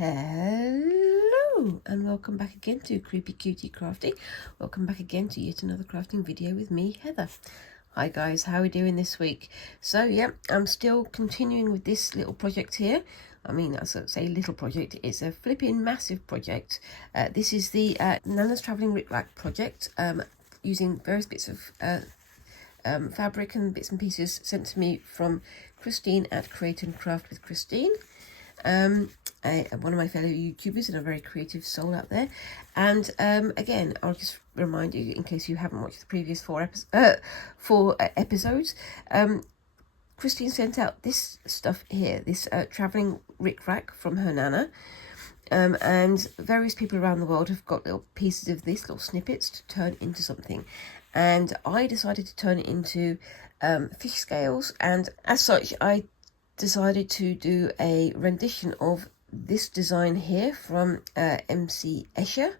Hello and welcome back again to Creepy Cutie Crafting. Welcome back again to yet another crafting video with me, Heather. Hi guys, how are we doing this week? So yeah, I'm still continuing with this little project here. I mean, I say little project, it's a flipping massive project. This is the Nanna's Travelling Ric Rac project, using various bits of fabric and bits and pieces sent to me from Christine at Create and Craft with Christine. One of my fellow YouTubers and a very creative soul out there. And again, I'll just remind you, in case you haven't watched the previous four episodes, Christine sent out this stuff here, this Travelling Ric Rac from her Nanna. And various people around the world have got little pieces of this, little snippets to turn into something. And I decided to turn it into fish scales, and as such I decided to do a rendition of this design here from MC Escher,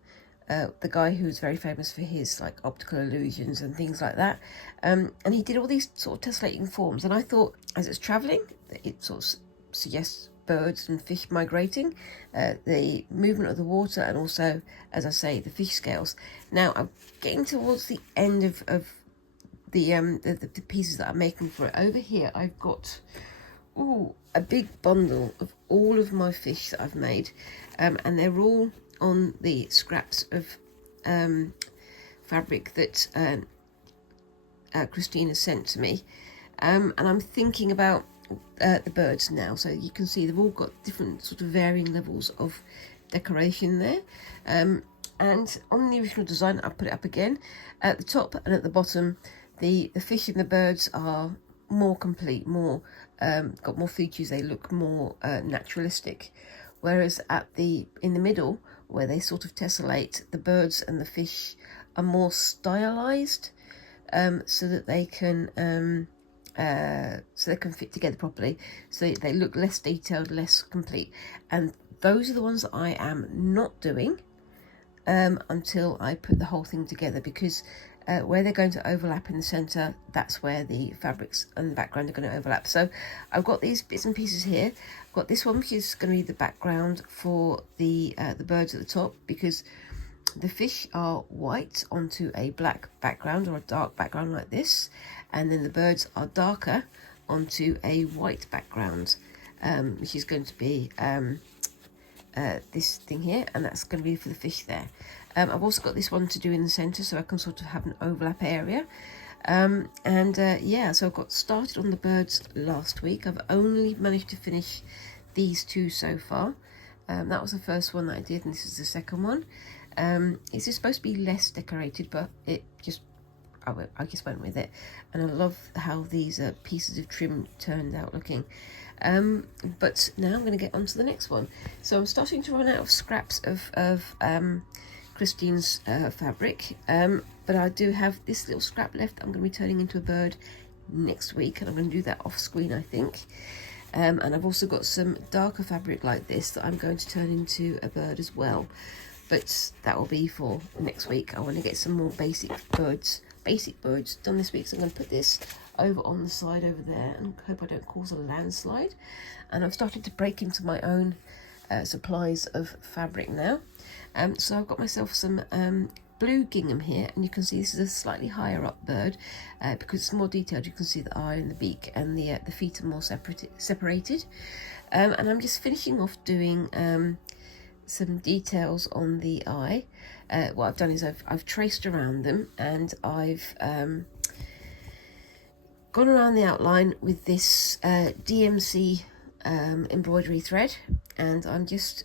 the guy who's very famous for his like optical illusions and things like that, and he did all these sort of tessellating forms, and I thought as it's travelling it sort of suggests birds and fish migrating, the movement of the water, and also, as I say, the fish scales. Now I'm getting towards the end of the pieces that I'm making for it. Over here I've got a big bundle of all of my fish that I've made, and they're all on the scraps of fabric that Christina sent to me, and I'm thinking about the birds now. So you can see they've all got different sort of varying levels of decoration there, and on the original design I put it up again at the top and at the bottom. The fish and the birds are more complete, more got more features, they look more naturalistic, whereas in the middle, where they sort of tessellate, the birds and the fish are more stylized, so that they can fit together properly, so they look less detailed, less complete. And those are the ones that I am not doing until I put the whole thing together, because where they're going to overlap in the center, that's where the fabrics and the background are going to overlap. So I've got these bits and pieces here. I've got this one, which is going to be the background for the birds at the top, because the fish are white onto a black background or a dark background like this, and then the birds are darker onto a white background, which is going to be this thing here, and that's going to be for the fish there. I've also got this one to do in the center, so I can sort of have an overlap area. Yeah, so I got started on the birds last week. I've only managed to finish these two so far. That was the first one that I did, and this is the second one. It's just supposed to be less decorated, but I just went with it, and I love how these pieces of trim turned out looking. But now I'm going to get on to the next one. So I'm starting to run out of scraps of Christine's fabric, but I do have this little scrap left. I'm going to be turning into a bird next week, and I'm going to do that off screen, I think. And I've also got some darker fabric like this that I'm going to turn into a bird as well, but that will be for next week. I want to get some more basic birds done this week, so I'm going to put this over on the side over there and hope I don't cause a landslide. And I've started to break into my own supplies of fabric now. So I've got myself some blue gingham here, and you can see this is a slightly higher up bird, because it's more detailed. You can see the eye and the beak, and the feet are more separated. And I'm just finishing off doing some details on the eye. What I've done is I've traced around them, and I've gone around the outline with this DMC embroidery thread, and I'm just,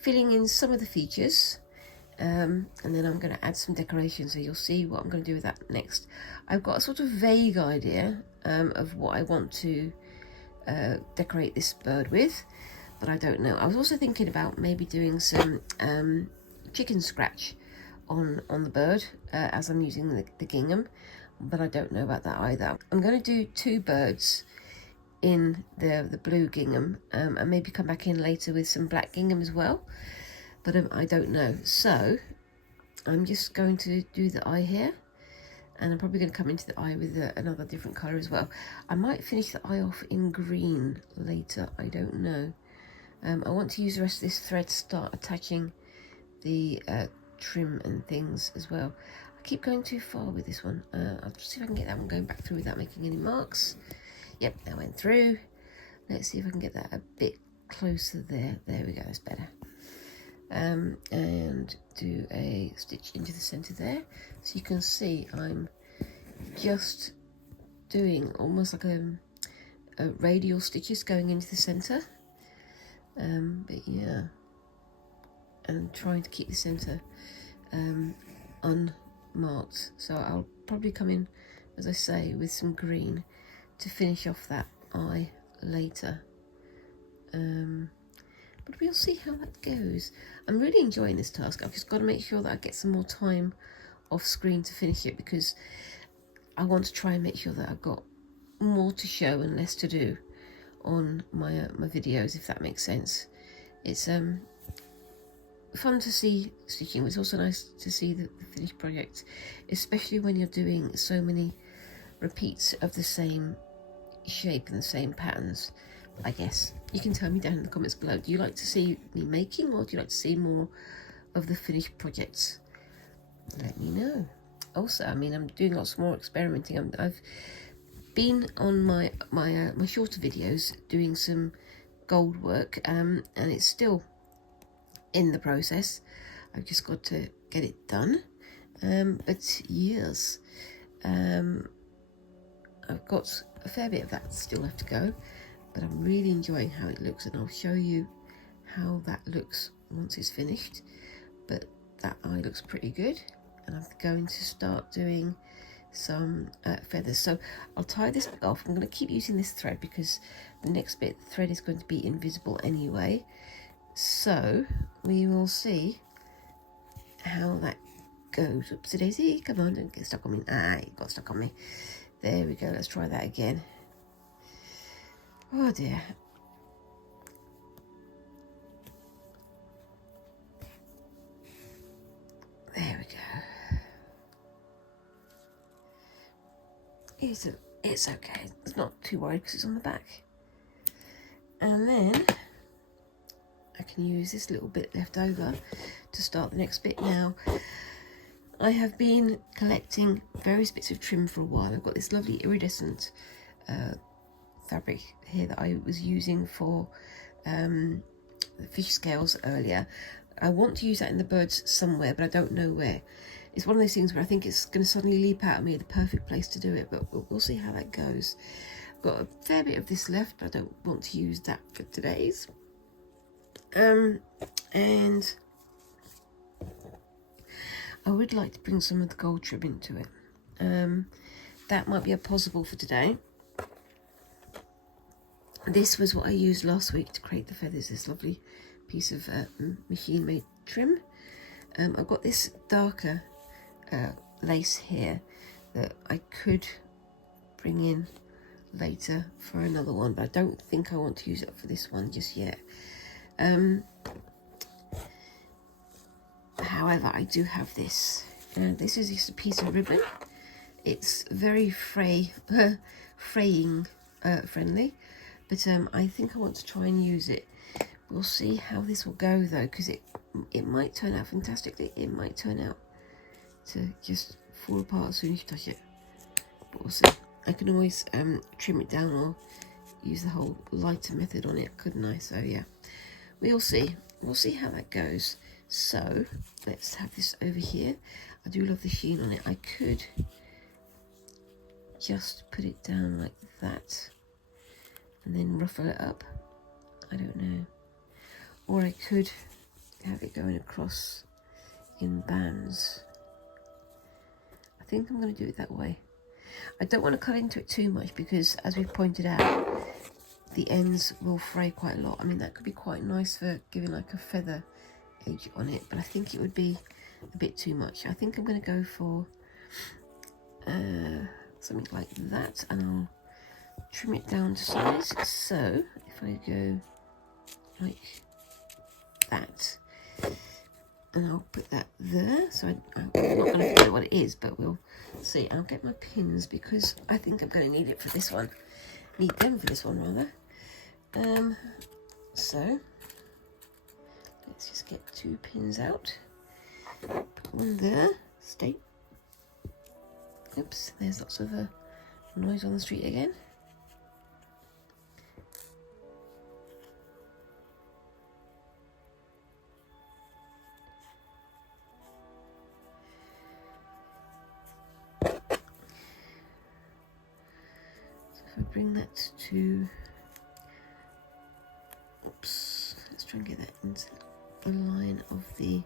filling in some of the features, and then I'm going to add some decoration, so you'll see what I'm going to do with that next. I've got a sort of vague idea of what I want to decorate this bird with, but I don't know. I was also thinking about maybe doing some chicken scratch on the bird as I'm using the gingham, but I don't know about that either. I'm going to do two birds in the blue gingham, and maybe come back in later with some black gingham as well, but I don't know. So I'm just going to do the eye here, and I'm probably going to come into the eye with another different colour as well. I might finish the eye off in green later, I don't know. I want to use the rest of this thread to start attaching the trim and things as well. I keep going too far with this one. I'll see if I can get that one going back through without making any marks. Yep, that went through. Let's see if I can get that a bit closer there. There we go, that's better. And do a stitch into the center there. So you can see I'm just doing almost like a radial stitches going into the center. But yeah, and trying to keep the center unmarked. So I'll probably come in, as I say, with some green to finish off that eye later. But we'll see how that goes. I'm really enjoying this task. I've just got to make sure that I get some more time off screen to finish it, because I want to try and make sure that I've got more to show and less to do on my my videos, if that makes sense. It's fun to see stitching, but it's also nice to see the finished project, especially when you're doing so many repeats of the same shape and the same patterns. I guess you can tell me down in the comments below, do you like to see me making, or do you like to see more of the finished projects? Let me know. Also, I mean, I'm doing lots more experimenting. I've been on my shorter videos doing some gold work, and it's still in the process. I've just got to get it done. But yes, I've got a fair bit of that still left to go, but I'm really enjoying how it looks, and I'll show you how that looks once it's finished. But that eye looks pretty good, and I'm going to start doing some feathers. So I'll tie this bit off. I'm going to keep using this thread because the next bit, the thread is going to be invisible anyway. So we will see how that goes. Oopsie daisy, come on, don't get stuck on me. Ah, you got stuck on me. There we go, let's try that again. Oh dear. There we go. It's okay. It's not too worried because it's on the back. And then I can use this little bit left over to start the next bit. Now, I have been collecting various bits of trim for a while. I've got this lovely iridescent fabric here that I was using for the fish scales earlier. I want to use that in the birds somewhere, but I don't know where. It's one of those things where I think it's going to suddenly leap out at me, the perfect place to do it, but we'll see how that goes. I've got a fair bit of this left, but I don't want to use that for today's. And I would like to bring some of the gold trim into it. That might be a possible for today. This was what I used last week to create the feathers, this lovely piece of machine made trim. I've got this darker lace here that I could bring in later for another one, but I don't think I want to use it for this one just yet. However, I do have this. This is just a piece of ribbon. It's very fraying friendly, but I think I want to try and use it. We'll see how this will go though, because it might turn out fantastically. It might turn out to just fall apart as soon as you touch it, but we'll see. I can always trim it down or use the whole lighter method on it, couldn't I? So yeah, we'll see. We'll see how that goes. So let's have this over here. I do love the sheen on it. I could just put it down like that and then ruffle it up. I don't know. Or I could have it going across in bands. I think I'm going to do it that way. I don't want to cut into it too much because, as we've pointed out, the ends will fray quite a lot. I mean, that could be quite nice for giving like a feather edge on it, but I think it would be a bit too much. I think I'm going to go for something like that, and I'll trim it down to size. So if I go like that, and I'll put that there. So I'm not going to know what it is, but we'll see. I'll get my pins because I think I'm going to need it for this one. Need them for this one rather. So let's just get 2 pins out. Put one there. Stay. Oops, there's lots of noise on the street again. So if I bring that to, oops, let's try and get that into the line of the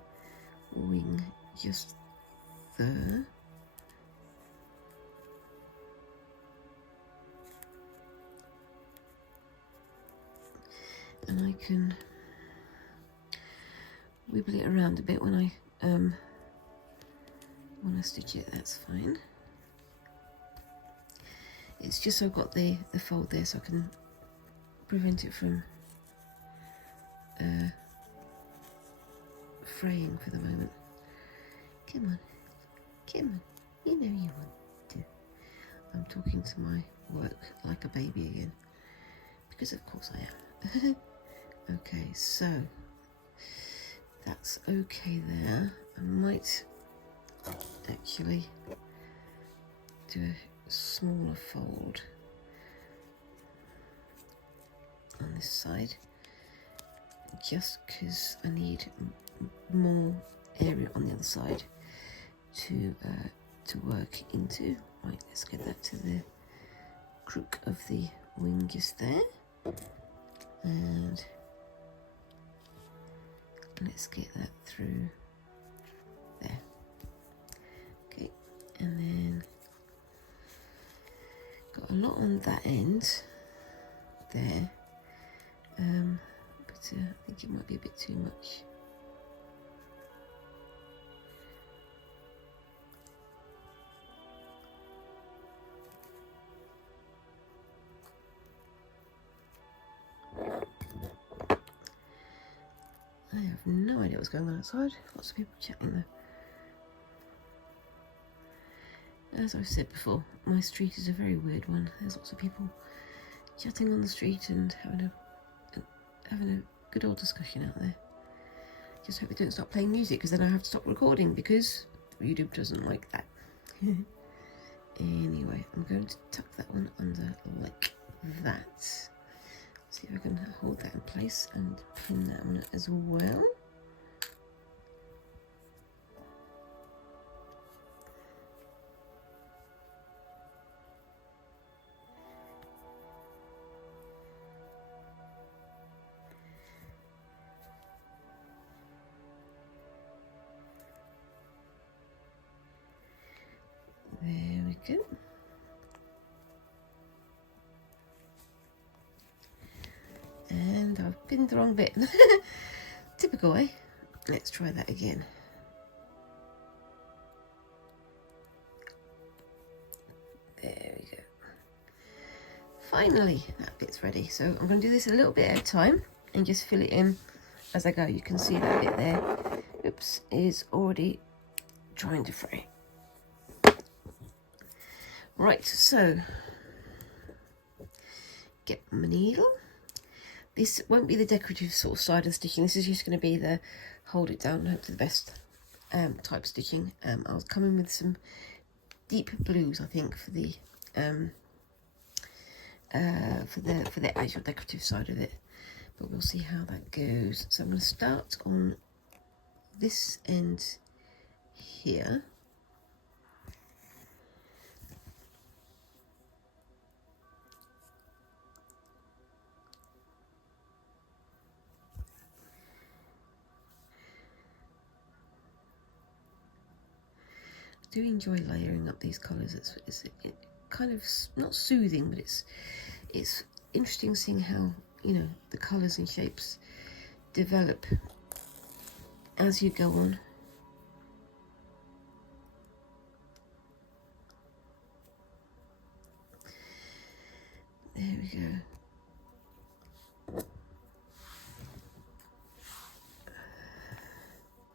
wing just there. And I can wibble it around a bit when I stitch it. That's fine. It's just so I've got the fold there, so I can prevent it from fraying for the moment. Come on, come on. You know you want to. I'm talking to my work like a baby again, because of course I am. Okay, so that's okay there. I might actually do a smaller fold on this side, just because I need more area on the other side to work into. Right, let's get that to the crook of the wing just there. And let's get that through there. Okay, and then got a lot on that end there, but I think it might be a bit too much. I have no idea what's going on outside. Lots of people chatting there. As I've said before, my street is a very weird one. There's lots of people chatting on the street and having a good old discussion out there. Just hope they don't stop playing music, because then I have to stop recording, because YouTube doesn't like that. Anyway, I'm going to tuck that one under like that. See if I can hold that in place and pin that one as well. There we go. And I've pinned the wrong bit. Typical, eh? Let's try that again. There we go. Finally, that bit's ready. So I'm going to do this a little bit at a time and just fill it in as I go. You can see that bit there, oops, is already trying to fray. Right, so get my needle. This won't be the decorative sort of side of stitching. This is just going to be the hold it down and hope for the best type stitching. I'll come in with some deep blues, I think, for the actual decorative side of it. But we'll see how that goes. So I'm going to start on this end here. I do enjoy layering up these colours. It's kind of not soothing, but it's interesting seeing how, you know, the colours and shapes develop as you go on. There we go.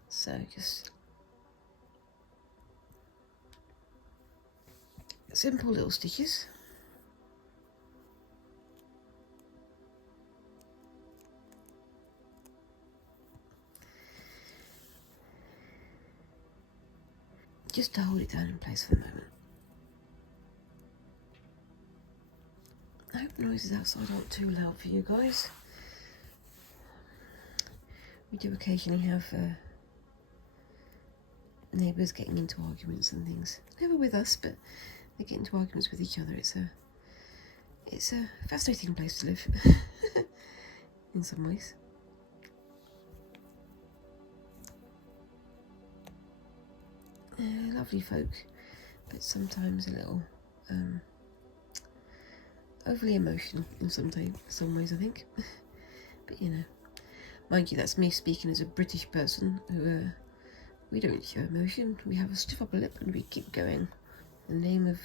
So just simple little stitches. just to hold it down in place for the moment. I hope the noises outside aren't too loud for you guys. We do occasionally have neighbours getting into arguments and things. Never with us, but they get into arguments with each other. It's a fascinating place to live in some ways. Lovely folk, but sometimes a little overly emotional in some ways, I think. But you know, mind you, that's me speaking as a British person who we don't show emotion. We have a stiff upper lip and we keep going. In the name of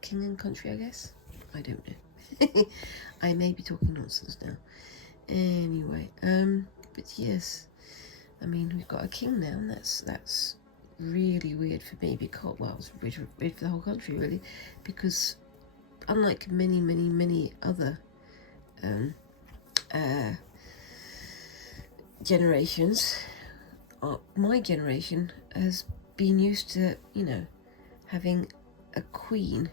king and country, I guess. I don't know. I may be talking nonsense now. Anyway, but yes, I mean, we've got a king now, and that's really weird for me, because, well, it's weird for the whole country really, because unlike many other generations, my generation has been used to, you know, having a queen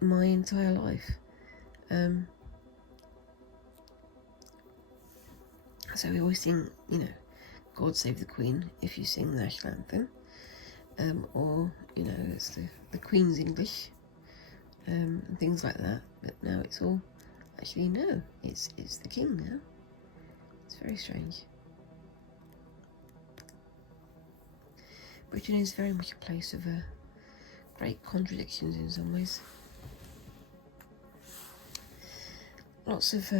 my entire life. So we always sing, you know, God Save the Queen if you sing the national anthem, or, you know, it's the Queen's English, and things like that. But now it's all, actually no, it's the king now. It's very strange. Britain is very much a place of great contradictions in some ways. Lots of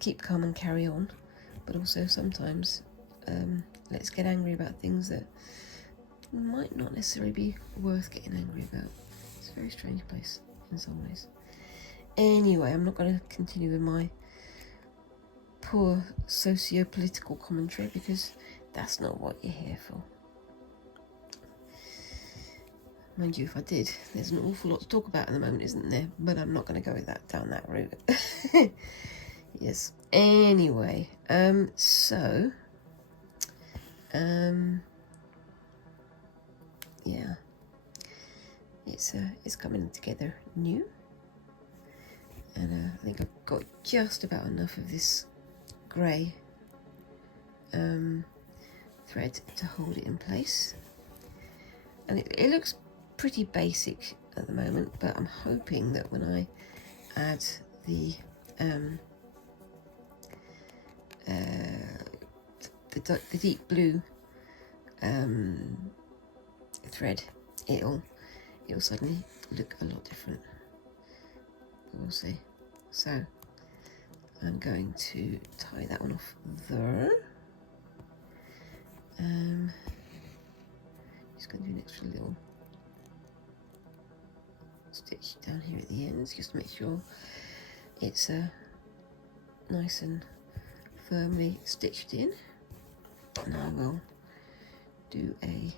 keep calm and carry on, but also sometimes let's get angry about things that might not necessarily be worth getting angry about. It's a very strange place in some ways. Anyway, I'm not going to continue with my poor socio-political commentary, because that's not what you're here for. Mind you, if I did, there's an awful lot to talk about at the moment, isn't there? But I'm not going to go down that route. Yes. Anyway, yeah, it's coming together new, and I think I've got just about enough of this grey thread to hold it in place, and it looks pretty basic at the moment, but I'm hoping that when I add the deep blue thread, it'll suddenly look a lot different. We'll see. So I'm going to tie that one off there. Just going to do an extra little stitch down here at the ends, just to make sure it's nice and firmly stitched in. And I will do a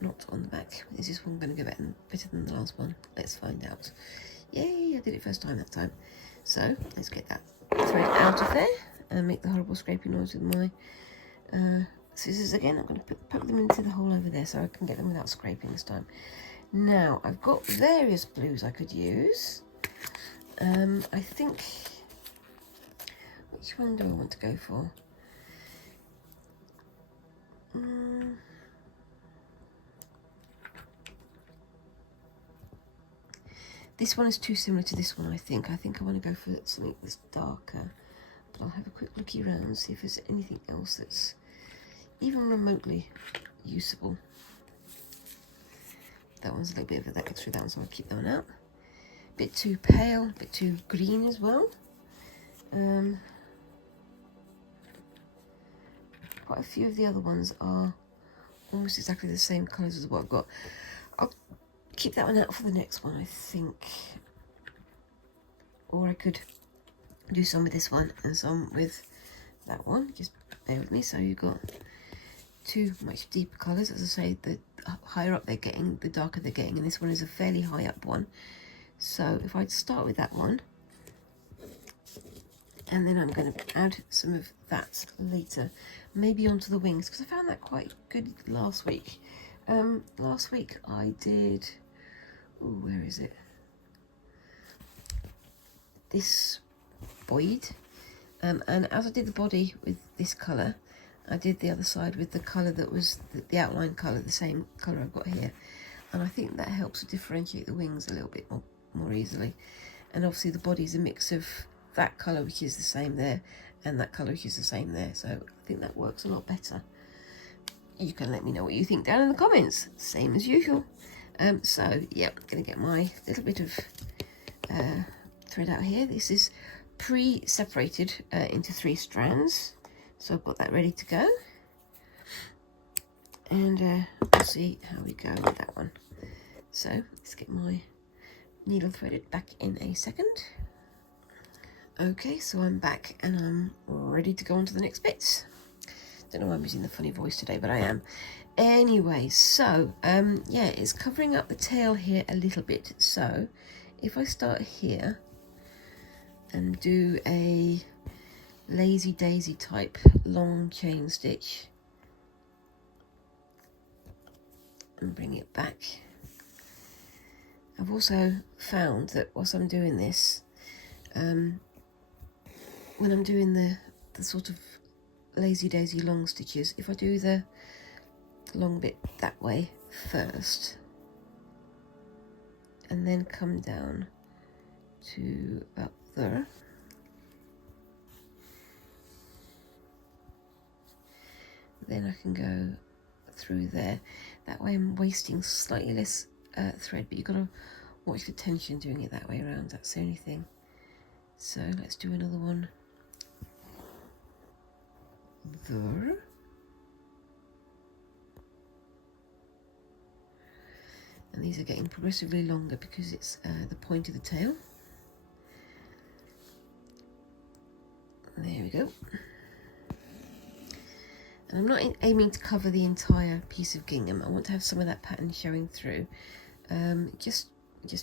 knot on the back. Is this one going to go better than the last one? Let's find out. Yay, I did it first time that time. So let's get that thread out of there and make the horrible scraping noise with my scissors again. I'm going to poke them into the hole over there so I can get them without scraping this time. Now, I've got various blues I could use. I think, which one do I want to go for? This one is too similar to this one, I think. I think I want to go for something that's darker. But I'll have a quick looky around, see if there's anything else that's even remotely usable. That one's a little bit of that extra, that one, so I'll keep that one out. Bit too pale, bit too green as well. Quite a few of the other ones are almost exactly the same colours as what I've got. I'll keep that one out for the next one, I think. Or I could do some with this one and some with that one. Just bear with me. So you've got two much deeper colours. As I say, the higher up they're getting, the darker they're getting, and this one is a fairly high up one. So if I start with that one And then I'm going to add some of that later, maybe onto the wings, because I found that quite good last week. Last week I did, oh, where is it? This void. And as I did the body with this colour, I did the other side with the colour that was the outline colour, the same colour I've got here. And I think that helps to differentiate the wings a little bit more easily. And obviously the body's a mix of that colour, which is the same there, and that colour, which is the same there. So I think that works a lot better. You can let me know what you think down in the comments, same as usual. So yeah, I'm going to get my little bit of thread out here. This is pre-separated into 3 strands, so I've got that ready to go, and we'll see how we go with that one. So let's get my needle threaded back in a second. Okay, so I'm back and I'm ready to go on to the next bits. Don't know why I'm using the funny voice today, but I am. Anyway, so yeah, it's covering up the tail here a little bit. So if I start here and do a lazy daisy type long chain stitch and bring it back. I've also found that whilst I'm doing this, when I'm doing the sort of lazy daisy long stitches, if I do the long bit that way first and then come down to about there, then I can go through there. That way I'm wasting slightly less thread, but you've got to watch the tension doing it that way around. That's the only thing. So let's do another one there. And these are getting progressively longer because it's the point of the tail. There we go. And I'm not aiming to cover the entire piece of gingham. I want to have some of that pattern showing through, just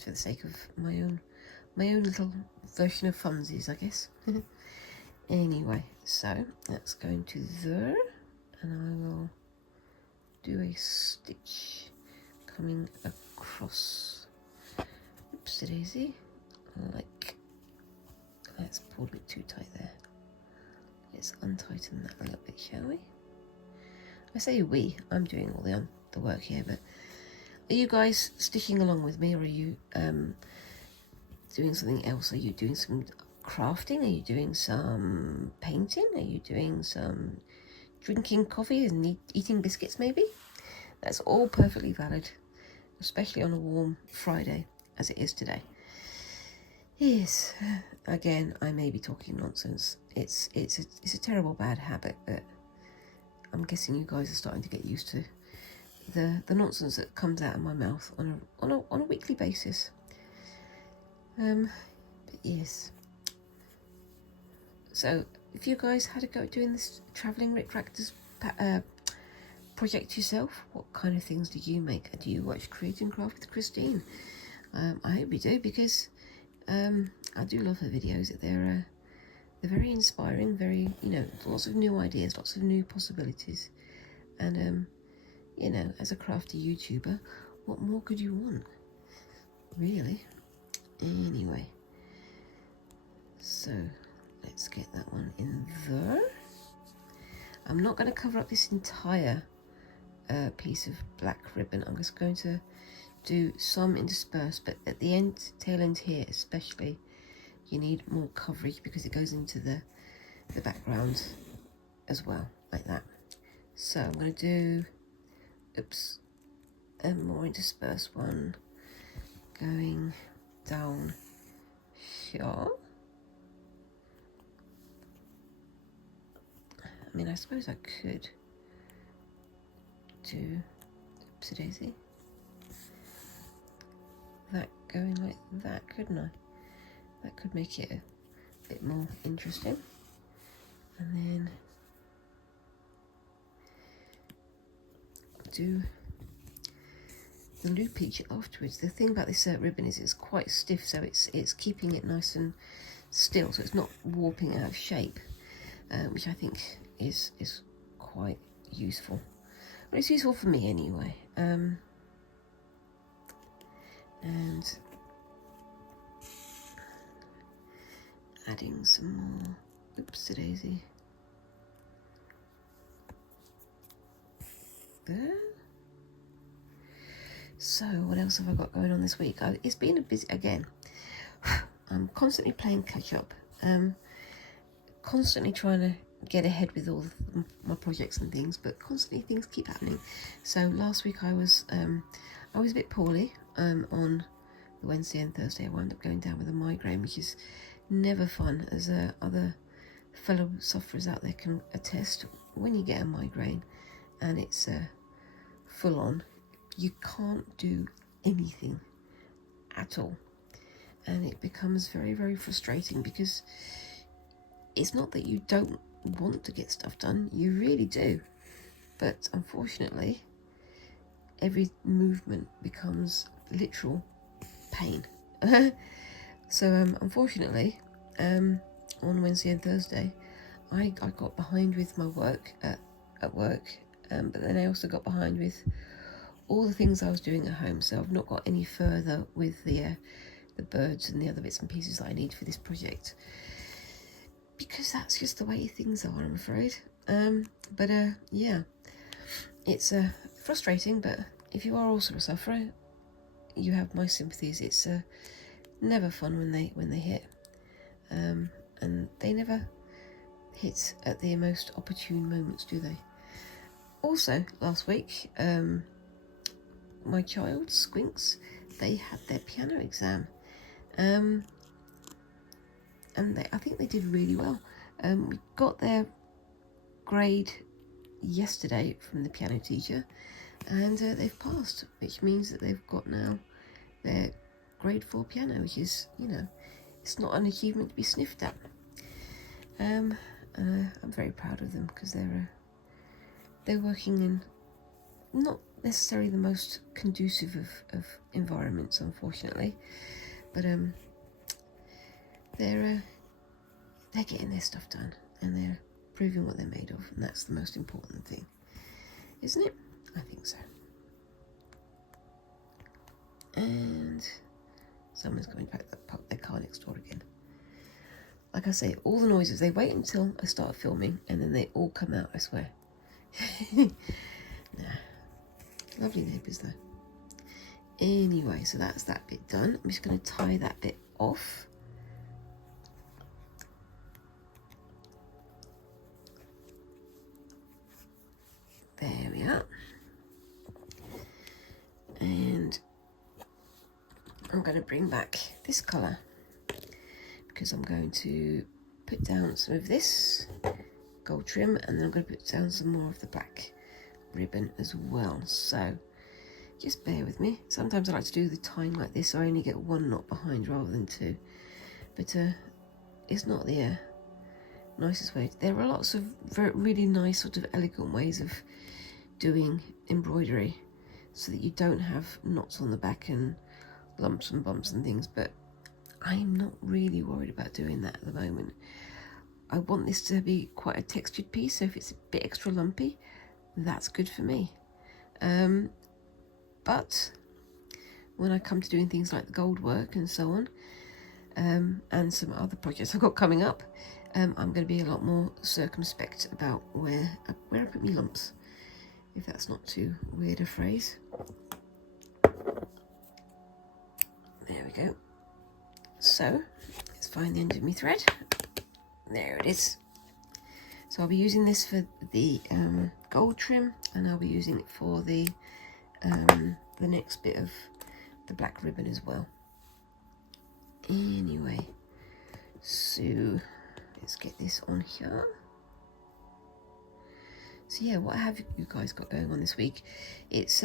for the sake of my own little version of funsies, I guess. Anyway, so that's going to there, and I will do a stitch coming across. Oopsie daisy, like that's pulled a bit too tight there. Let's untighten that a little bit, shall we? I say we, I'm doing all the work here, but are you guys stitching along with me, or are you doing something else? Are you doing some crafting? Are you doing some painting? Are you doing some drinking coffee and eating biscuits maybe? That's all perfectly valid, especially on a warm Friday as it is today. Yes, again, I may be talking nonsense. It's a terrible bad habit, but I'm guessing you guys are starting to get used to the nonsense that comes out of my mouth on a weekly basis. But yes. So if you guys had a go at doing this Travelling Ric Rac project yourself, what kind of things do you make? Do you watch Create and Craft with Christine? I hope you do, because I do love her videos. They're very inspiring, very, lots of new ideas, lots of new possibilities. And, as a crafty YouTuber, what more could you want? Really? Anyway. So, let's get that one in there. I'm not going to cover up this entire piece of black ribbon. I'm just going to do some interspersed, but at the end, tail end here especially, you need more coverage because it goes into the background as well, like that. So I'm going to do, a more interspersed one going down here. I mean, I suppose I could do, oopsie daisy, that going like that, couldn't I? That could make it a bit more interesting. And then do the loopage afterwards. The thing about this ribbon is it's quite stiff, so it's keeping it nice and still, so it's not warping out of shape, which I think is quite useful. Well, it's useful for me anyway. And adding some more. Oops, daisy. There. So what else have I got going on this week? It's been a busy again. I'm constantly playing catch up. Constantly trying to get ahead with all my projects and things, but constantly things keep happening. So last week I was a bit poorly on the Wednesday and Thursday. I wound up going down with a migraine, which is never fun, as other fellow sufferers out there can attest. When you get a migraine and it's full on, you can't do anything at all, and it becomes very, very frustrating, because it's not that you don't want to get stuff done, you really do, but unfortunately every movement becomes literal pain. So unfortunately on Wednesday and Thursday I got behind with my work at work, but then I also got behind with all the things I was doing at home, so I've not got any further with the birds and the other bits and pieces that I need for this project, because that's just the way things are, I'm afraid. But yeah, it's frustrating, but if you are also a sufferer, you have my sympathies. It's never fun when they hit, and they never hit at the most opportune moments, do they? Also, last week, my child, Squinks, they had their piano exam, and I think they did really well. We got their grade yesterday from the piano teacher, and they've passed, which means that they've got now their grade 4 piano, which is, it's not an achievement to be sniffed at. I'm very proud of them, because they're working in not necessarily the most conducive of environments, unfortunately, but they're getting their stuff done, and they're proving what they're made of, and that's the most important thing, isn't it? I think so. And someone's coming back to park their car next door again. Like I say, all the noises, they wait until I start filming, and then they all come out, I swear. Nah. Lovely neighbours though. Anyway, so that's that bit done. I'm just going to tie that bit off. There we are. And I'm going to bring back this colour, because I'm going to put down some of this gold trim, and then I'm going to put down some more of the black ribbon as well. So just bear with me. Sometimes I like to do the tying like this, so I only get one knot behind rather than two, but it's not the nicest way. There are lots of really nice sort of elegant ways of doing embroidery so that you don't have knots on the back and lumps and bumps and things, but I'm not really worried about doing that at the moment. I want this to be quite a textured piece, so if it's a bit extra lumpy, that's good for me. But when I come to doing things like the gold work and so on, and some other projects I've got coming up, I'm going to be a lot more circumspect about where I put my lumps, if that's not too weird a phrase. There we go. So let's find the end of my thread. There it is. So I'll be using this for the gold trim, and I'll be using it for the next bit of the black ribbon as well. Anyway, so let's get this on here. So yeah, what have you guys got going on this week? It's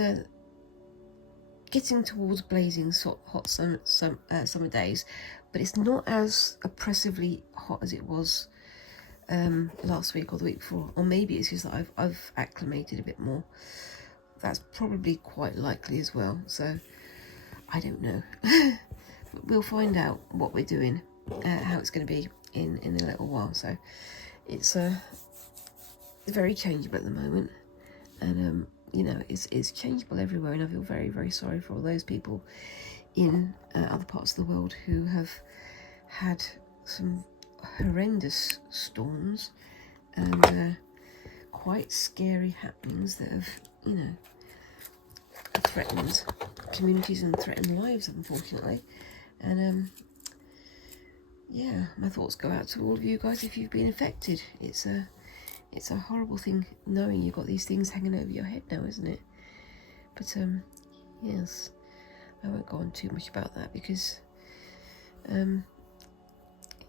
getting towards blazing hot summer days, but it's not as oppressively hot as it was last week or the week before, or maybe it's just that I've acclimated a bit more. That's probably quite likely as well, so I don't know. We'll find out what we're doing how it's going to be in a little while. So it's very changeable at the moment, and you know, it's changeable everywhere, and I feel very, very sorry for all those people in other parts of the world who have had some horrendous storms and quite scary happenings that have, you know, threatened communities and threatened lives, unfortunately. And yeah, my thoughts go out to all of you guys if you've been affected. It's a horrible thing knowing you've got these things hanging over your head now, isn't it? But yes, I won't go on too much about that because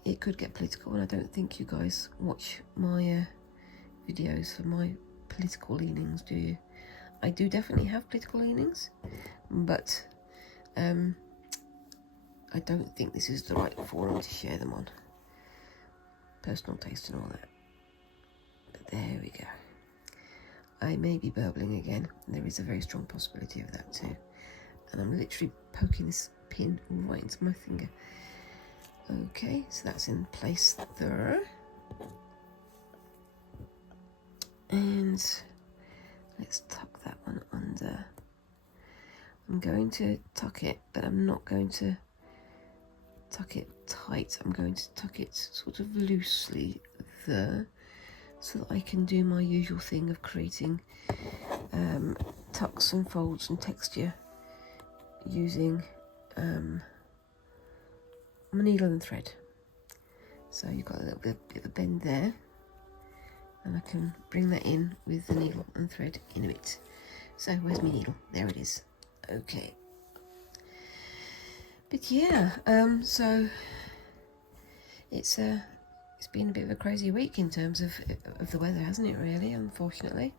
it could get political, and I don't think you guys watch my videos for my political leanings, do you? I do definitely have political leanings, but I don't think this is the right forum to share them on. Personal taste and all that. But there we go. I may be burbling again. There is a very strong possibility of that too. And I'm literally poking this pin right into my finger. Okay, so that's in place there. And let's tuck that one under. I'm going to tuck it, but I'm not going to tuck it tight. I'm going to tuck it sort of loosely there, so that I can do my usual thing of creating tucks and folds and texture using my needle and thread. So you've got a little bit of a bend there, and I can bring that in with the needle and thread in a bit. So where's my needle? There it is. Okay. But yeah, so it's been a bit of a crazy week in terms of the weather, hasn't it, really, unfortunately.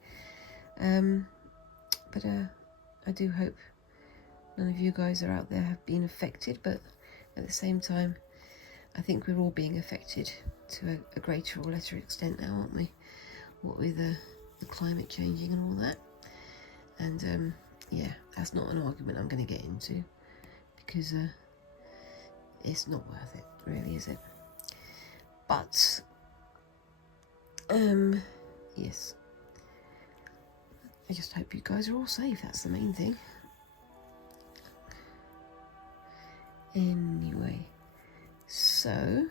But I do hope none of you guys are out there have been affected, but at the same time, I think we're all being affected to a greater or lesser extent now, aren't we? What with the climate changing and all that. And yeah, that's not an argument I'm going to get into, because it's not worth it, really, is it? But yes, I just hope you guys are all safe. That's the main thing. Anyway, so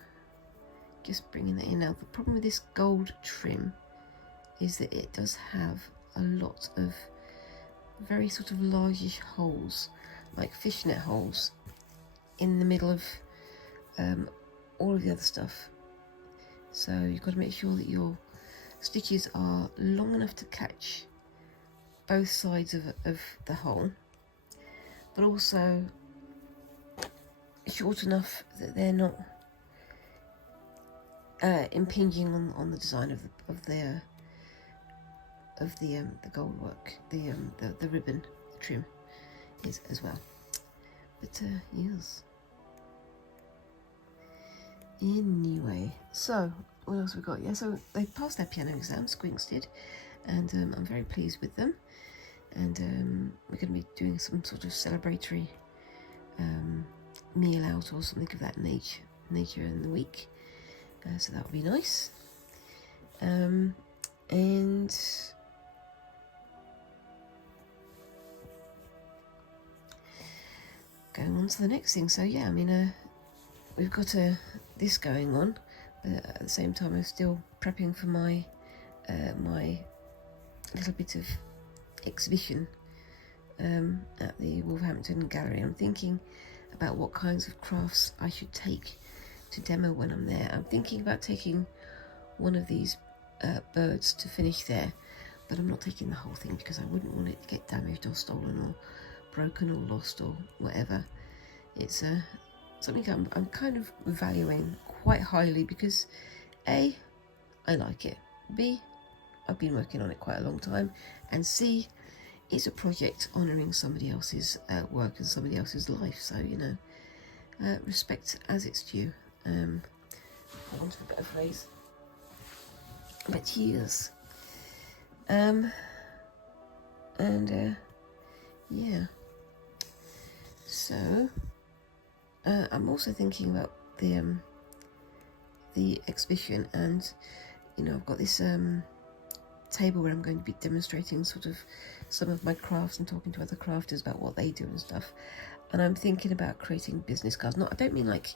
just bringing that in now. The problem with this gold trim is that it does have a lot of very sort of largish holes, like fishnet holes, in the middle of all of the other stuff. So you've got to make sure that your stitches are long enough to catch both sides of the hole, but also short enough that they're not impinging on the design of the gold work, the ribbon, the trim is as well. But yes. Anyway, so what else we got? Yeah, so they passed their piano exam, Squinks did, and I'm very pleased with them. And we're going to be doing some sort of celebratory meal out or something of that nature in the week. So that would be nice. And going on to the next thing. So yeah, I mean, we've got this going on, but at the same time I'm still prepping for my my little bit of exhibition at the Wolverhampton Gallery. I'm thinking about what kinds of crafts I should take to demo when I'm there. I'm thinking about taking one of these birds to finish there, but I'm not taking the whole thing because I wouldn't want it to get damaged or stolen or broken or lost or whatever. It's something I'm kind of valuing quite highly because A, I like it, B, I've been working on it quite a long time, and C, it's a project honouring somebody else's work and somebody else's life. So, you know, respect as it's due. Hold on to a better phrase. But yes. And yeah. So I'm also thinking about the the exhibition, and you know, I've got this table where I'm going to be demonstrating sort of some of my crafts and talking to other crafters about what they do and stuff. And I'm thinking about creating business cards. I don't mean like,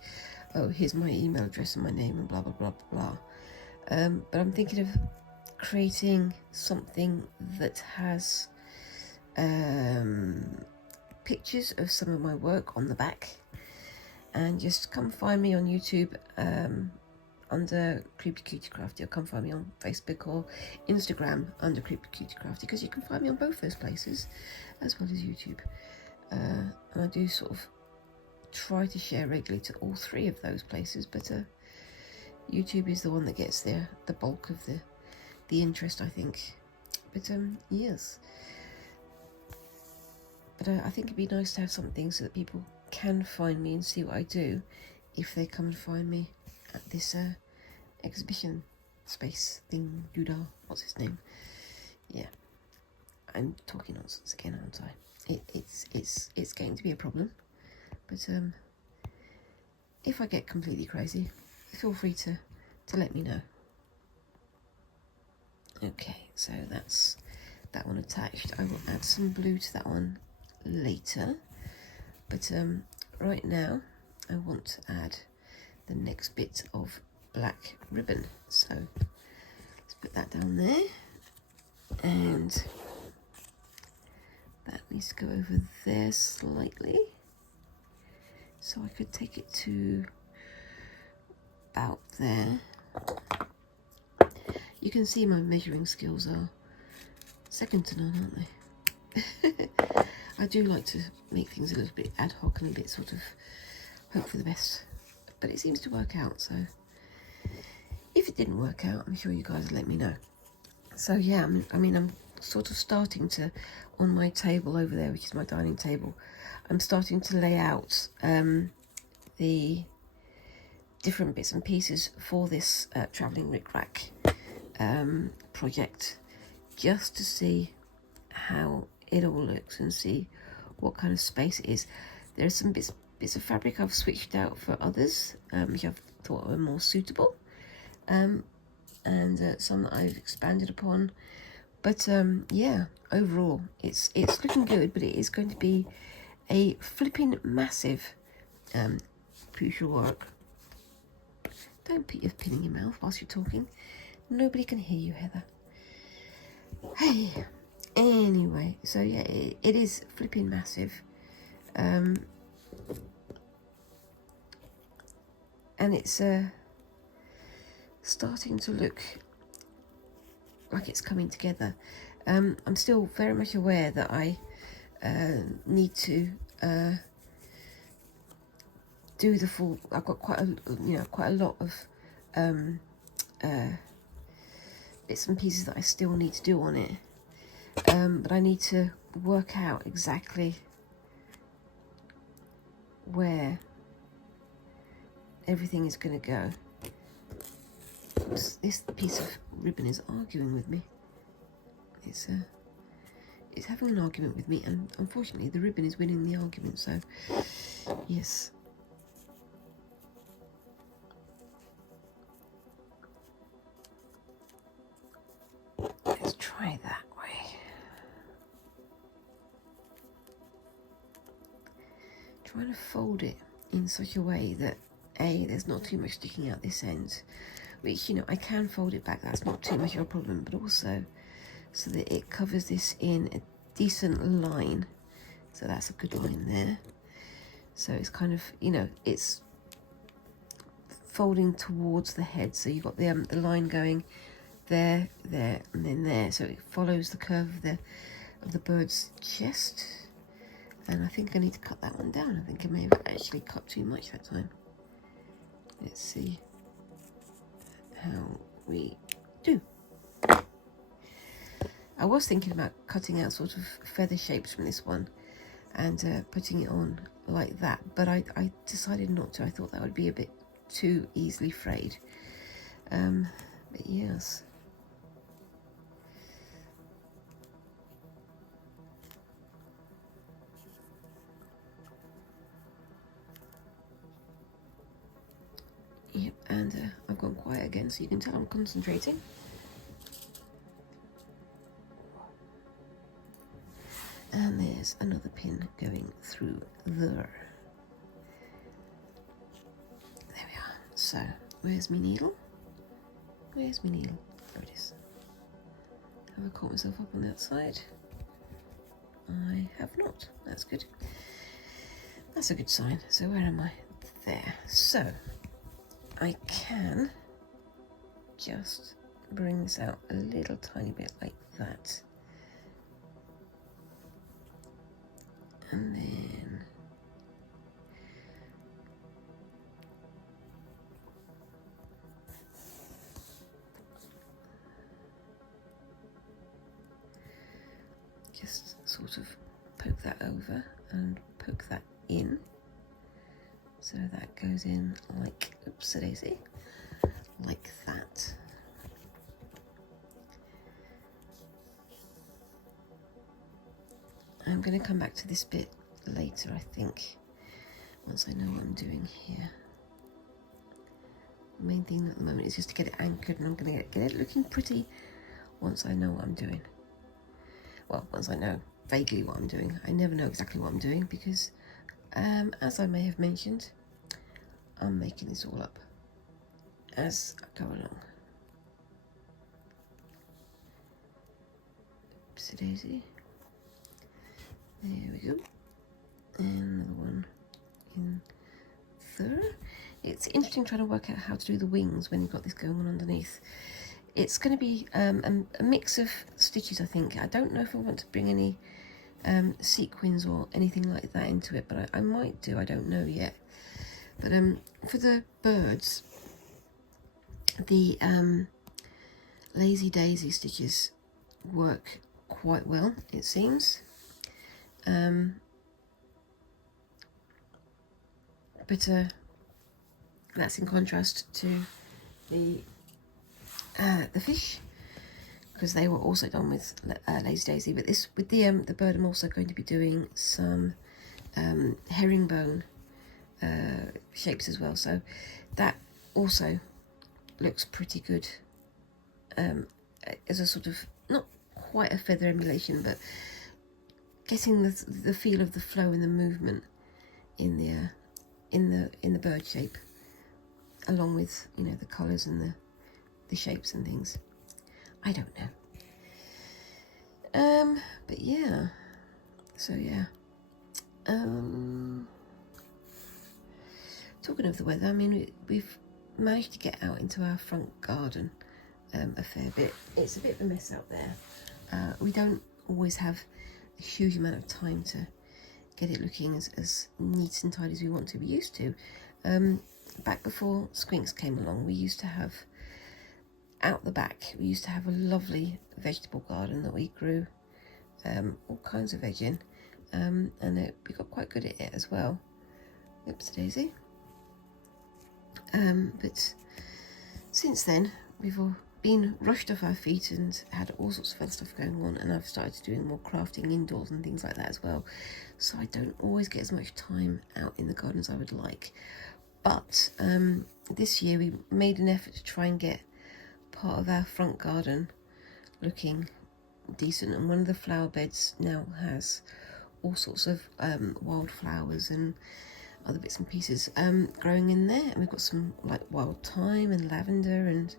oh, here's my email address and my name and blah blah blah blah. But I'm thinking of creating something that has pictures of some of my work on the back, and just come find me on YouTube under Creepy Cutie Crafty, or come find me on Facebook or Instagram under Creepy Cutie Crafty, because you can find me on both those places as well as YouTube. And I do sort of try to share regularly to all three of those places, but YouTube is the one that gets the bulk of the interest, I think. But yes, but I think it'd be nice to have something so that people can find me and see what I do if they come and find me at this exhibition space thing. Doodah, what's his name? Yeah, I'm talking nonsense again, aren't I? It's going to be a problem, but if I get completely crazy, feel free to let me know. Okay, so that's that one attached. I will add some blue to that one later, but right now I want to add the next bit of black ribbon, so let's put that down there, and that needs to go over there slightly, so I could take it to about there. You can see my measuring skills are second to none, aren't they? I do like to make things a little bit ad hoc and a bit sort of hope for the best, but it seems to work out, so if it didn't work out, I'm sure you guys will let me know. So yeah, I'm sort of starting to, on my table over there, which is my dining table, I'm starting to lay out the different bits and pieces for this Travelling Ric Rac project, just to see how it all looks and see what kind of space it is. There are some bits of fabric I've switched out for others, which I've thought were more suitable, and some that I've expanded upon. But yeah, overall it's looking good, but it is going to be a flipping massive piece of work. Don't put your pin in your mouth whilst you're talking. Nobody can hear you, Heather. Hey, anyway, so yeah, it is flipping massive. And it's starting to look like it's coming together. I'm still very much aware that I need to do the full. I've got quite a lot of bits and pieces that I still need to do on it, but I need to work out exactly where everything is going to go. Oops, this piece of ribbon is arguing with me. It's having an argument with me, and unfortunately the ribbon is winning the argument, so yes. Let's try that way. Trying to fold it in such a way that there's not too much sticking out this end, which, you know, I can fold it back, that's not too much of a problem, but also so that it covers this in a decent line, so that's a good line there. So it's kind of, you know, it's folding towards the head, so you've got the line going there, there, and then there, so it follows the curve of the bird's chest. And I think I need to cut that one down. I think I may have actually cut too much that time. Let's see how we do. I was thinking about cutting out sort of feather shapes from this one and putting it on like that, but I decided not to. I thought that would be a bit too easily frayed. But yes. Yep, and I've gone quiet again, so you can tell I'm concentrating. And there's another pin going through there. There we are. So, where's my needle? Where's my needle? There it is. Have I caught myself up on that side? I have not. That's good. That's a good sign. So where am I? There. So, I can just bring this out a little tiny bit like that. And then just sort of poke that over and poke that in. So that goes in like, oopsie daisy, like that. I'm going to come back to this bit later, I think, once I know what I'm doing here. The main thing at the moment is just to get it anchored, and I'm going to get it looking pretty once I know what I'm doing. Well, once I know vaguely what I'm doing. I never know exactly what I'm doing because, as I may have mentioned, I'm making this all up as I go along. Oopsie daisy. There we go. And another one in there. It's interesting trying to work out how to do the wings when you've got this going on underneath. It's going to be a mix of stitches, I think. I don't know if I want to bring any sequins or anything like that into it, but I might do. I don't know yet. But for the birds, the Lazy Daisy stitches work quite well, it seems. But that's in contrast to the fish, because they were also done with Lazy Daisy. But this, with the bird, I'm also going to be doing some herringbone shapes as well. So that also looks pretty good as a sort of, not quite a feather emulation, but getting the feel of the flow and the movement in the bird shape, along with, you know, the colours and the shapes and things. I don't know. But yeah. So yeah. Talking of the weather, I mean, we've managed to get out into our front garden a fair bit. It's a bit of a mess out there. We don't always have a huge amount of time to get it looking as neat and tidy as we want to. We used to. Back before Squinks came along, we used to have, out the back, we used to have a lovely vegetable garden that we grew all kinds of veg in. And we got quite good at it as well. Oops daisy. But since then, we've all been rushed off our feet and had all sorts of fun stuff going on, and I've started doing more crafting indoors and things like that as well. So I don't always get as much time out in the garden as I would like. But this year we made an effort to try and get part of our front garden looking decent, and one of the flower beds now has all sorts of wildflowers and other bits and pieces growing in there, and we've got some like wild thyme and lavender and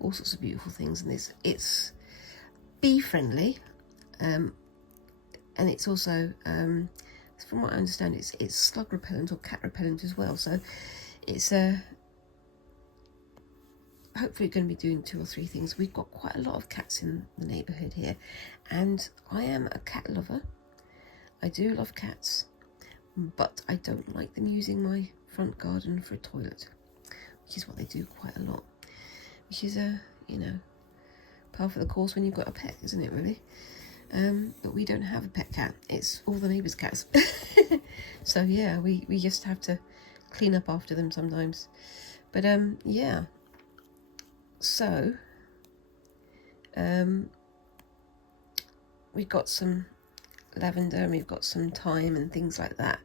all sorts of beautiful things. And it's bee friendly, and it's also from what I understand, it's slug repellent or cat repellent as well. So it's hopefully going to be doing 2 or 3 things. We've got quite a lot of cats in the neighbourhood here, and I am a cat lover. I do love cats, but I don't like them using my front garden for a toilet, which is what they do quite a lot, which is you know, par for the course when you've got a pet, isn't it, really? But we don't have a pet cat. It's all the neighbours' cats. So yeah, we just have to clean up after them sometimes. But yeah, so we've got some lavender and we've got some thyme and things like that.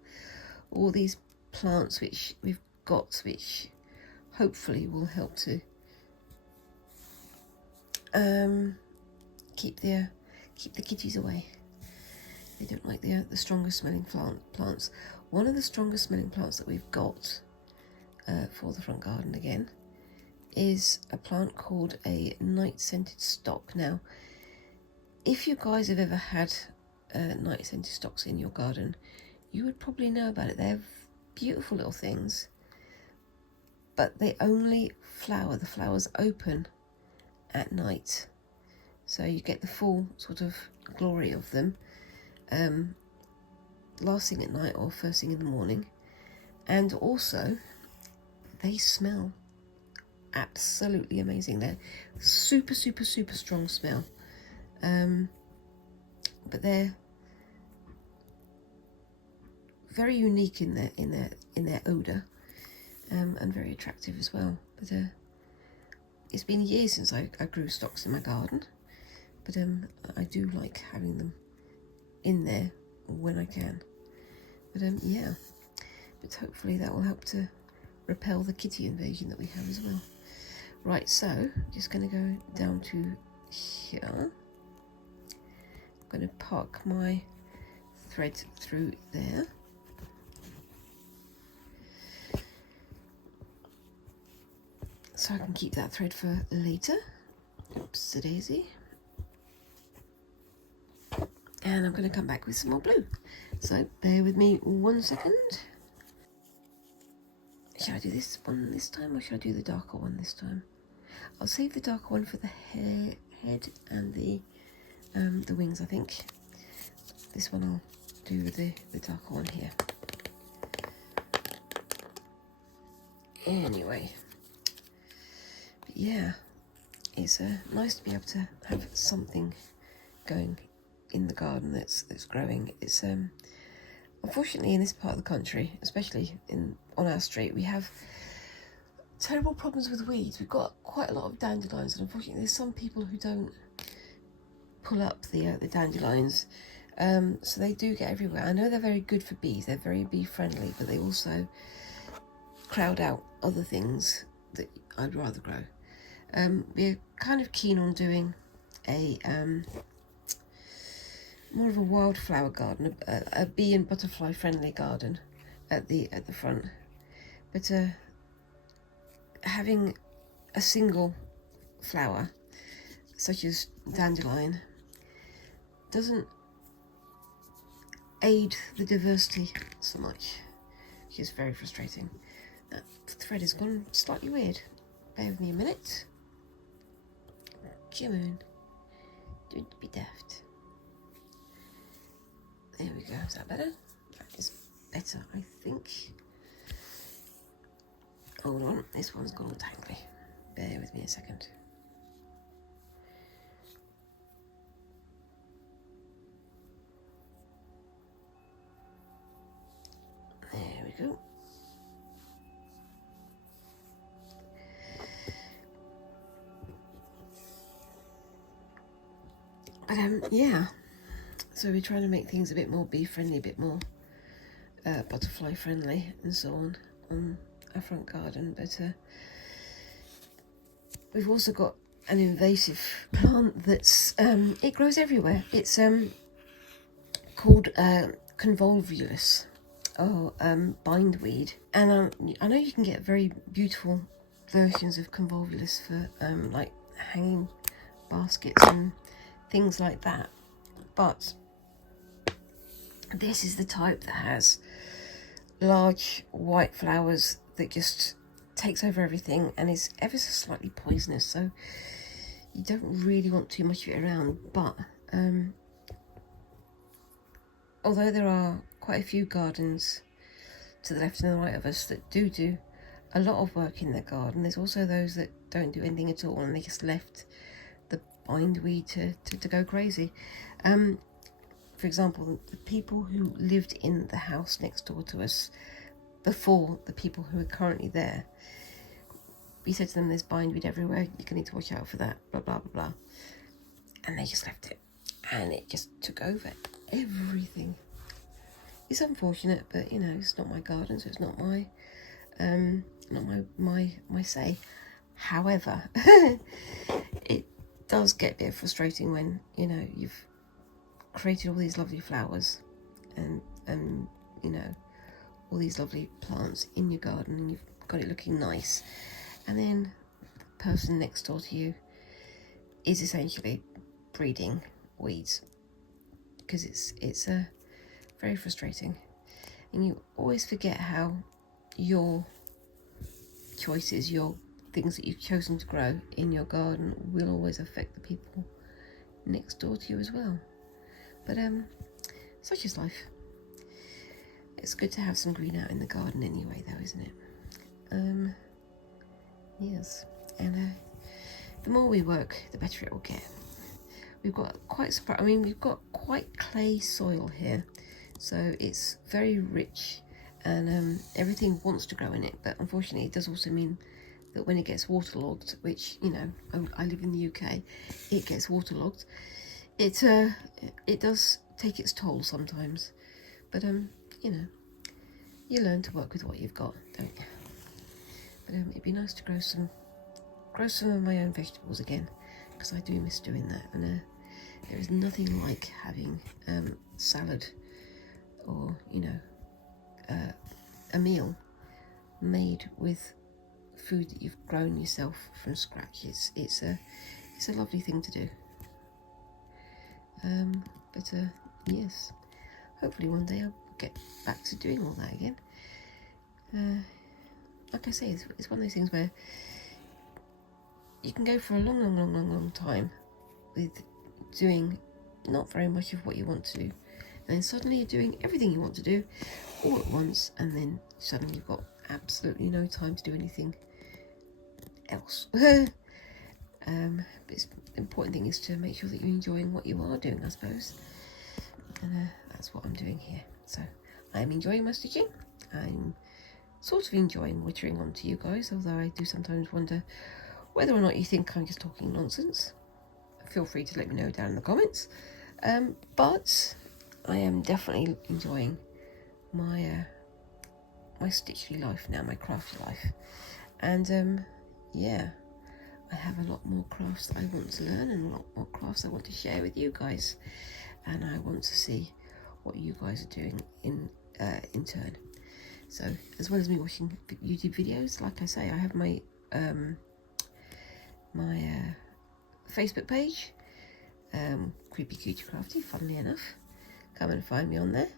All these plants which we've got, which hopefully will help to keep the kitties away. They don't like the strongest smelling plants. One of the strongest smelling plants that we've got for the front garden again is a plant called a night scented stock. Now, if you guys have ever had night scented stocks in your garden, you would probably know about it. They're beautiful little things, but they only flower. The flowers open at night, so you get the full sort of glory of them last thing at night or first thing in the morning. And also they smell absolutely amazing. They're super strong smell, but they're very unique in their odor, and very attractive as well. But it's been years since I grew stocks in my garden, but I do like having them in there when I can. But yeah, but hopefully that will help to repel the kitty invasion that we have as well. Right, so just going to go down to here. I'm going to park my thread through there. So I can keep that thread for later. Oops, a daisy. And I'm going to come back with some more blue. So bear with me 1 second. Shall I do this one this time, or shall I do the darker one this time? I'll save the darker one for the head and the wings, I think. This one I'll do the darker one here. Anyway, but yeah, it's nice to be able to have something going in the garden that's growing. It's unfortunately in this part of the country, especially on our street, we have terrible problems with weeds. We've got quite a lot of dandelions, and unfortunately there's some people who don't pull up the dandelions, so they do get everywhere. I know they're very good for bees, they're very bee friendly, but they also crowd out other things that I'd rather grow. We're kind of keen on doing a more of a wildflower garden, a bee and butterfly friendly garden at the front, but having a single flower such as dandelion doesn't aid the diversity so much, which is very frustrating. That thread has gone slightly weird. Bear with me a minute. Come on, don't be daft. There we go. Is that better? That is better, I think. Hold on, this one's gone all tangly. Bear with me a second. There we go. But yeah, so we're trying to make things a bit more bee friendly, a bit more butterfly friendly and so on our front garden. But we've also got an invasive plant that's it grows everywhere. It's called convolvulus, or bindweed, and I know you can get very beautiful versions of convolvulus for like hanging baskets and things like that, but this is the type that has large white flowers that just takes over everything and is ever so slightly poisonous, so you don't really want too much of it around. But although there are quite a few gardens to the left and the right of us that do a lot of work in their garden, there's also those that don't do anything at all and they just left the bindweed to go crazy. For example, the people who lived in the house next door to us before the people who are currently there, we said to them, there's bindweed everywhere, you're going to need to watch out for that, blah blah blah blah, and they just left it and it just took over everything. It's unfortunate, but you know, it's not my garden, so it's not my not my say. However, it does get a bit frustrating when, you know, you've created all these lovely flowers and you know, all these lovely plants in your garden, and you've got it looking nice, and then the person next door to you is essentially breeding weeds, because it's very frustrating, and you always forget how your choices, your things that you've chosen to grow in your garden, will always affect the people next door to you as well. But such is life. It's good to have some green out in the garden anyway, though, isn't it? Yes, and the more we work, the better it will get. We've got we've got quite clay soil here, so it's very rich, and everything wants to grow in it. But unfortunately, it does also mean that when it gets waterlogged, which, you know, I live in the UK, it gets waterlogged. It does take its toll sometimes, but you know, you learn to work with what you've got, don't you? But it'd be nice to grow some of my own vegetables again, because I do miss doing that. And there is nothing like having salad, or, you know, a meal made with food that you've grown yourself from scratch. It's a lovely thing to do. But yes, hopefully one day I'll get back to doing all that again. Like I say, it's one of those things where you can go for a long time with doing not very much of what you want to do, and then suddenly you're doing everything you want to do all at once, and then suddenly you've got absolutely no time to do anything else. But the important thing is to make sure that you're enjoying what you are doing, I suppose, and that's what I'm doing here. So I'm enjoying my stitching. I'm sort of enjoying wittering onto you guys, although I do sometimes wonder whether or not you think I'm just talking nonsense. Feel free to let me know down in the comments. But I am definitely enjoying my my stitchery life now, my crafty life, and yeah, I have a lot more crafts that I want to learn, and a lot more crafts I want to share with you guys, and I want to see what you guys are doing in turn. So as well as me watching YouTube videos, like I say, I have my my Facebook page, Creepy Cutie Crafty, funnily enough. Come and find me on there.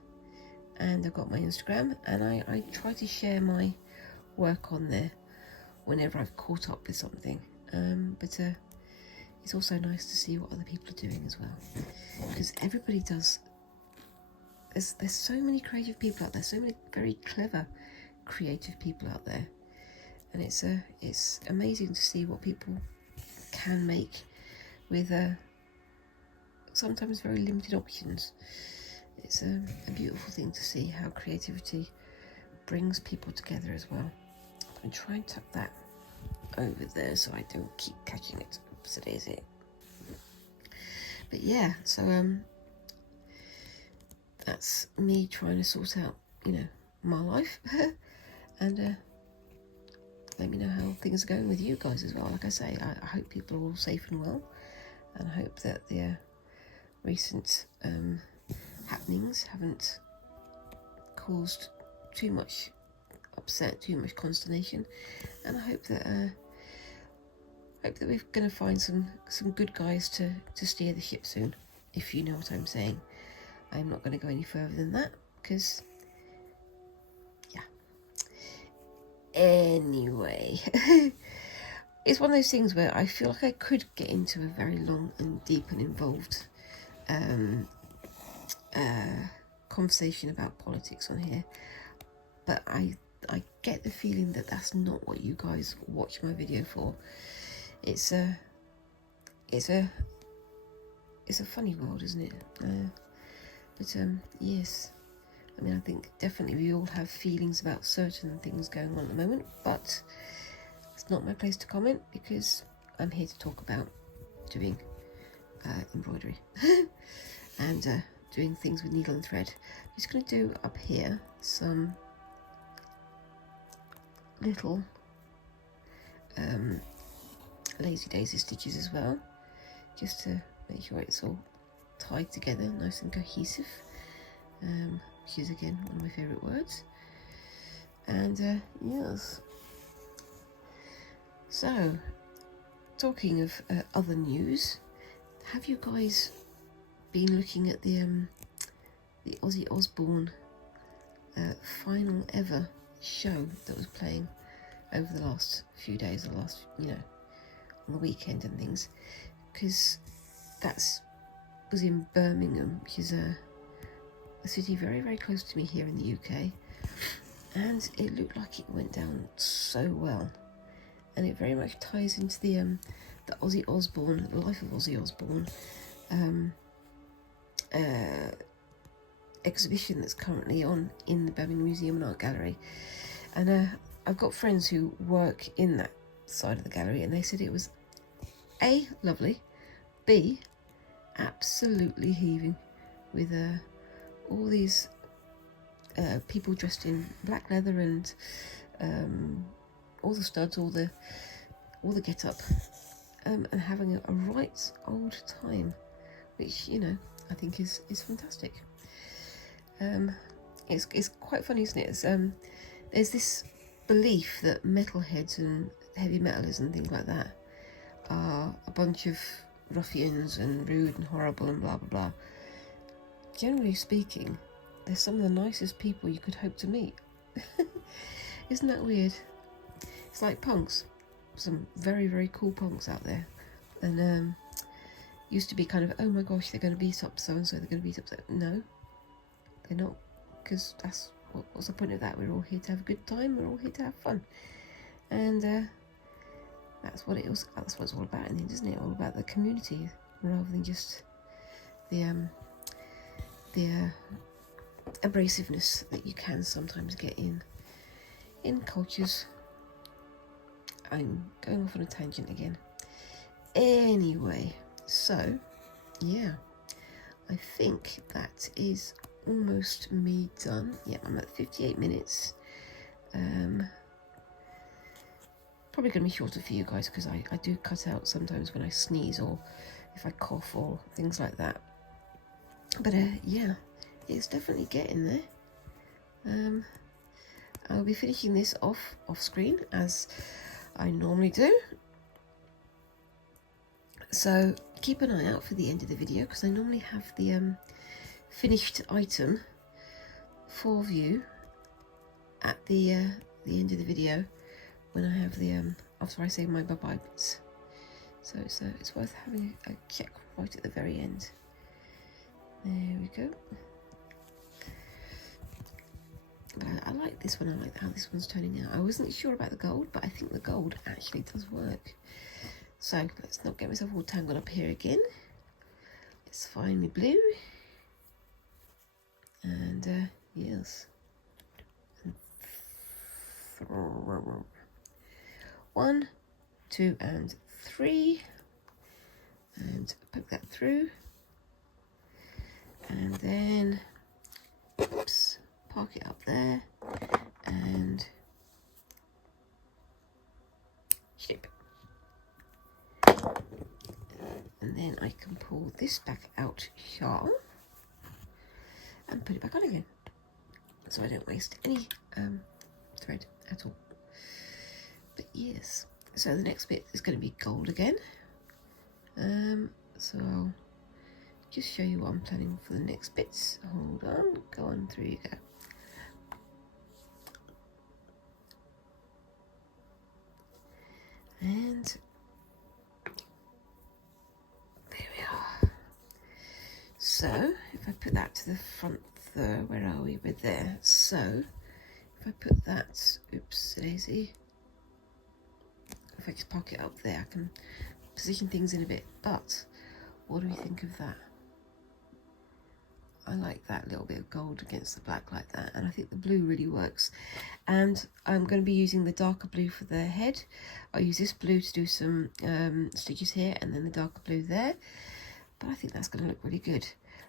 And I've got my Instagram, and I try to share my work on there whenever I've caught up with something. But it's also nice to see what other people are doing as well, because everybody does. There's so many creative people out there, so many very clever creative people out there, and it's amazing to see what people can make with sometimes very limited options. It's a beautiful thing to see how creativity brings people together as well. I'm trying to tuck that over there so I don't keep catching it. Oops, it is it. But yeah, so that's me trying to sort out, you know, my life. And let me know how things are going with you guys as well. Like I say, I hope people are all safe and well, and I hope that the recent happenings haven't caused too much upset, too much consternation, and I hope that we're going to find some good guys to steer the ship soon, if you know what I'm saying. I'm not going to go any further than that, because yeah. Anyway, it's one of those things where I feel like I could get into a very long and deep and involved conversation about politics on here, but I get the feeling that that's not what you guys watch my video for. It's a funny world, isn't it? But yes, I mean, I think definitely we all have feelings about certain things going on at the moment, but it's not my place to comment, because I'm here to talk about doing embroidery and doing things with needle and thread. I'm just going to do up here some little Lazy Daisy stitches as well, just to make sure it's all tied together, nice and cohesive, which is again one of my favourite words. And yes, so talking of other news, have you guys been looking at the Ozzy Osbourne final ever show that was playing over the last few days, the last, you know, on the weekend and things? Because was in Birmingham, which is a city very, very close to me here in the UK, and it looked like it went down so well, and it very much ties into the Ozzy Osbourne, the life of Ozzy Osbourne exhibition that's currently on in the Birmingham Museum and Art Gallery. And I've got friends who work in that side of the gallery, and they said it was A, lovely, B, absolutely heaving, with all these people dressed in black leather and all the studs, all the get-up, and having a right old time, which, you know, I think is fantastic. It's quite funny, isn't it? There's this belief that metalheads and heavy metalers and things like that are a bunch of ruffians and rude and horrible and blah blah blah. Generally speaking, they're some of the nicest people you could hope to meet. Isn't that weird? It's like punks, some very, very cool punks out there, and used to be kind of, oh my gosh, they're going to beat up so and so, they're going to beat up so. No, they're not, because that's what's the point of that? We're all here to have a good time, we're all here to have fun, and that's what it's all about in the end, isn't it? All about the community rather than just the abrasiveness that you can sometimes get in cultures. I'm going off on a tangent again. Anyway, so yeah, I think that is almost me done. Yeah, I'm at 58 minutes. Probably going to be shorter for you guys because I do cut out sometimes when I sneeze or if I cough or things like that. But yeah, it's definitely getting there. I'll be finishing this off screen as I normally do. So keep an eye out for the end of the video, because I normally have the finished item for view at the end of the video when I have the after I say my bye-bye bits. So it's worth having a check right at the very end. There we go. But I like this one. I like how this one's turning out. I wasn't sure about the gold, but I think the gold actually does work. So let's not get myself all tangled up here again. Let's find my blue. And yes. 1, 2, and 3. And poke that through. And then, oops, park it up there. And snip. And then I can pull this back out sharp and put it back on again, so I don't waste any thread at all. But yes, so the next bit is going to be gold again. So I'll just show you what I'm planning for the next bits. Hold on, go on, through you go. And there we are. So if I put that to the front there, where are we? We're there. So if I put that, oops daisy, if I just park it up there, I can position things in a bit. But what do we think of that? I like that little bit of gold against the black like that, and I think the blue really works. And I'm going to be using the darker blue for the head. I'll use this blue to do some stitches here, and then the darker blue there. But I think that's going to look really good.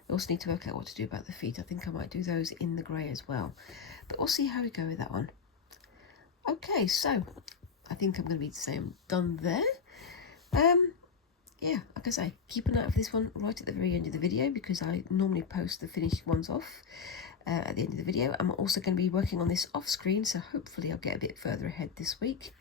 I also need to work out what to do about the feet. I think I might do those in the grey as well. But we'll see how we go with that one. Okay, so I think I'm going to be saying done there. Yeah, like I say, keep an eye out for this one right at the very end of the video, because I normally post the finished ones off at the end of the video. I'm also going to be working on this off screen, so hopefully I'll get a bit further ahead this week.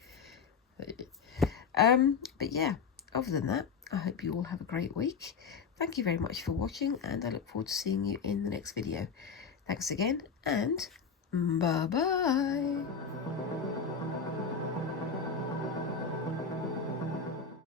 But yeah, other than that, I hope you all have a great week. Thank you very much for watching, and I look forward to seeing you in the next video. Thanks again, and bye bye.